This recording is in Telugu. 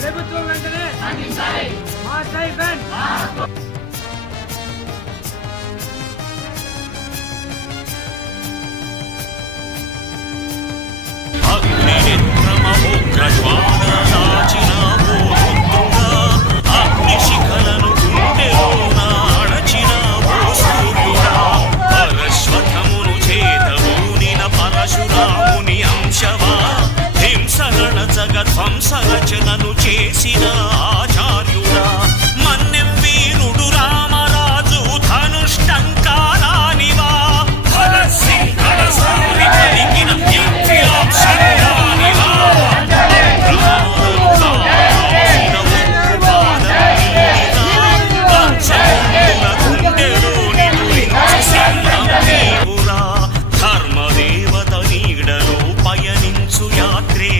ప్రభుత్వం వెంటనే మా స్టైపెండ్ ధ్వంసరచనను చేసిన ఆచార్యుడా మన్నెం వీరుడు రామరాజు ధనుష్టంకారానివా భగత్ సింగ్ కడసారి పలికిన ఇంక్విలాబ్ శబ్దానివా ధర్మదేవత నీడలో పయనించు యాత్రే